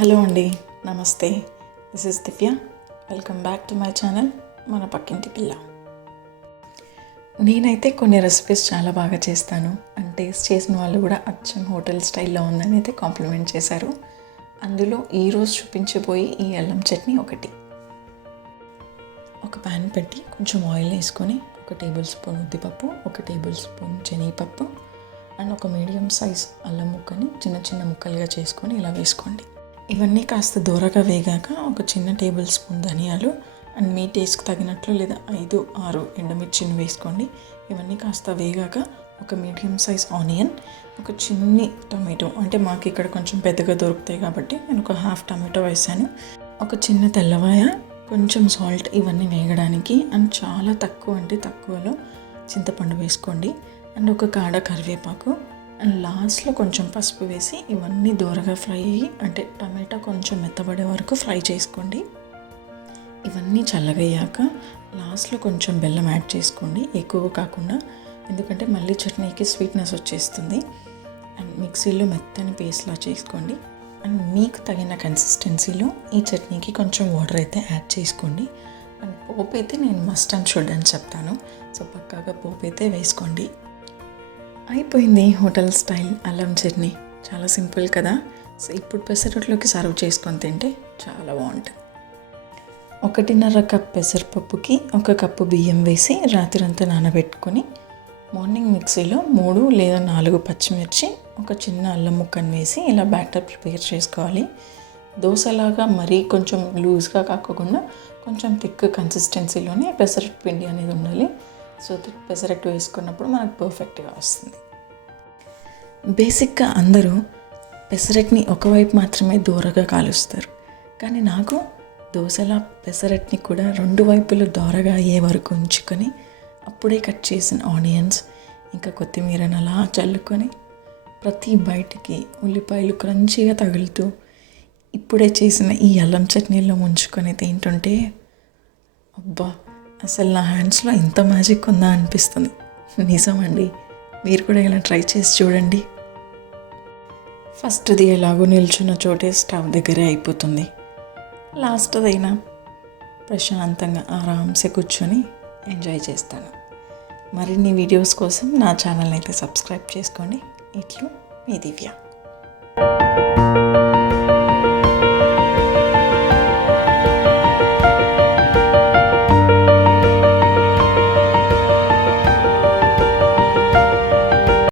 Hello అండి నమస్తే. This is Divya welcome back to my channel మన పక్కింటి పిల్ల. నేనైతే కొన్ని రెసిపీస్ చాలా బాగా చేస్తాను. అండ్ టేస్ట్ చేసిన వాళ్ళు కూడా అచ్చం హోటల్ స్టైల్లో ఉందని అయితే కాంప్లిమెంట్ చేశారు. అందులో ఈరోజు చూపించబోయి ఈ అల్లం చట్నీ ఒకటి. ఒక ప్యాన్ పెట్టి కొంచెం ఆయిల్ వేసుకొని ఒక టేబుల్ స్పూన్ ఉద్దిపప్పు ఒక టేబుల్ స్పూన్ శనగపప్పు అండ్ ఒక మీడియం సైజ్ అల్లం ముక్కని చిన్న చిన్న ముక్కలుగా చేసుకొని ఇలా వేసుకోండి. ఇవన్నీ కాస్త దూరగా వేగాక ఒక చిన్న టేబుల్ స్పూన్ ధనియాలు అండ్ మీ టేస్ట్కి తగినట్లు లేదా ఐదు ఆరు ఎండుమిర్చిని వేసుకోండి. ఇవన్నీ కాస్త వేగాక ఒక మీడియం సైజ్ ఆనియన్ ఒక చిన్ని టమాటో అంటే మాకు ఇక్కడ కొంచెం పెద్దగా దొరుకుతాయి కాబట్టి నేను ఒక హాఫ్ టమాటో వేసాను. ఒక చిన్న తెల్లవాయ కొంచెం సాల్ట్ ఇవన్నీ వేయడానికి అండ్ చాలా తక్కువ అంటే తక్కువలో చింతపండు వేసుకోండి. అండ్ ఒక కాడ కరివేపాకు లాస్ట్లో కొంచెం పసుపు వేసి ఇవన్నీ దూరగా ఫ్రై అయ్యి అంటే టమాటా కొంచెం మెత్తబడే వరకు ఫ్రై చేసుకోండి. ఇవన్నీ చల్లగయ్యాక లాస్ట్లో కొంచెం బెల్లం యాడ్ చేసుకోండి ఎక్కువ కాకుండా. ఎందుకంటే మళ్ళీ చట్నీకి స్వీట్నెస్ వచ్చేస్తుంది. అండ్ మిక్సీలో మెత్తని పేస్ట్లా చేసుకోండి. అండ్ మీకు తగిన కన్సిస్టెన్సీలో ఈ చట్నీకి కొంచెం వాటర్ అయితే యాడ్ చేసుకోండి. అండ్ పోపు అయితే నేను మస్ట్ అండ్ షుడ్ అని చెప్తాను. సో పక్కాగా పోపు అయితే వేసుకోండి. అయిపోయింది హోటల్ స్టైల్ అల్లం చట్నీ. చాలా సింపుల్ కదా? సో ఇప్పుడు పెసరట్లోకి సర్వ్ చేసుకొని తింటే చాలా బాగుంటుంది. ఒకటిన్నర కప్ పెసరపప్పుకి ఒక కప్పు బియ్యం వేసి రాత్రంతా నానబెట్టుకొని మార్నింగ్ మిక్సీలో మూడు లేదా నాలుగు పచ్చిమిర్చి ఒక చిన్న అల్లం ముక్కను వేసి ఇలా బ్యాటర్ ప్రిపేర్ చేసుకోవాలి. దోశలాగా మరీ కొంచెం లూజ్గా కాకుండా కొంచెం థిక్ కన్సిస్టెన్సీలోనే పెసరట్టు పిండి అనేది ఉండాలి. సో దట్ పెసరట్టు వేసుకున్నప్పుడు మనకు పర్ఫెక్ట్గా వస్తుంది. బేసిక్గా అందరూ పెసరట్ని ఒకవైపు మాత్రమే దూరగా కాలుస్తారు. కానీ నాకు దోశల పెసరట్ని కూడా రెండు వైపులు దోరగా అయ్యే వరకు ఉంచుకొని అప్పుడే కట్ చేసిన ఆనియన్స్ ఇంకా కొత్తిమీరని అలా చల్లుకొని ప్రతి బయటికి ఉల్లిపాయలు క్రంచీగా తగులుతూ ఇప్పుడే చేసిన ఈ అల్లం చట్నీలో ముంచుకొని తింటుంటే అబ్బా! అసలు నా హ్యాండ్స్లో ఇంత మ్యాజిక్ ఉందా అనిపిస్తుంది. నిజమండి. మీరు కూడా ఇలా ట్రై చేసి చూడండి. ఫస్ట్ది ఎలాగో నిల్చున్న చోటే స్టవ్ దగ్గరే అయిపోతుంది. లాస్ట్దైనా ప్రశాంతంగా ఆరామ్సే కూర్చొని ఎంజాయ్ చేస్తాను. మరిన్ని వీడియోస్ కోసం నా ఛానల్ని అయితే సబ్స్క్రైబ్ చేసుకోండి. ఇట్లు మీ దివ్య.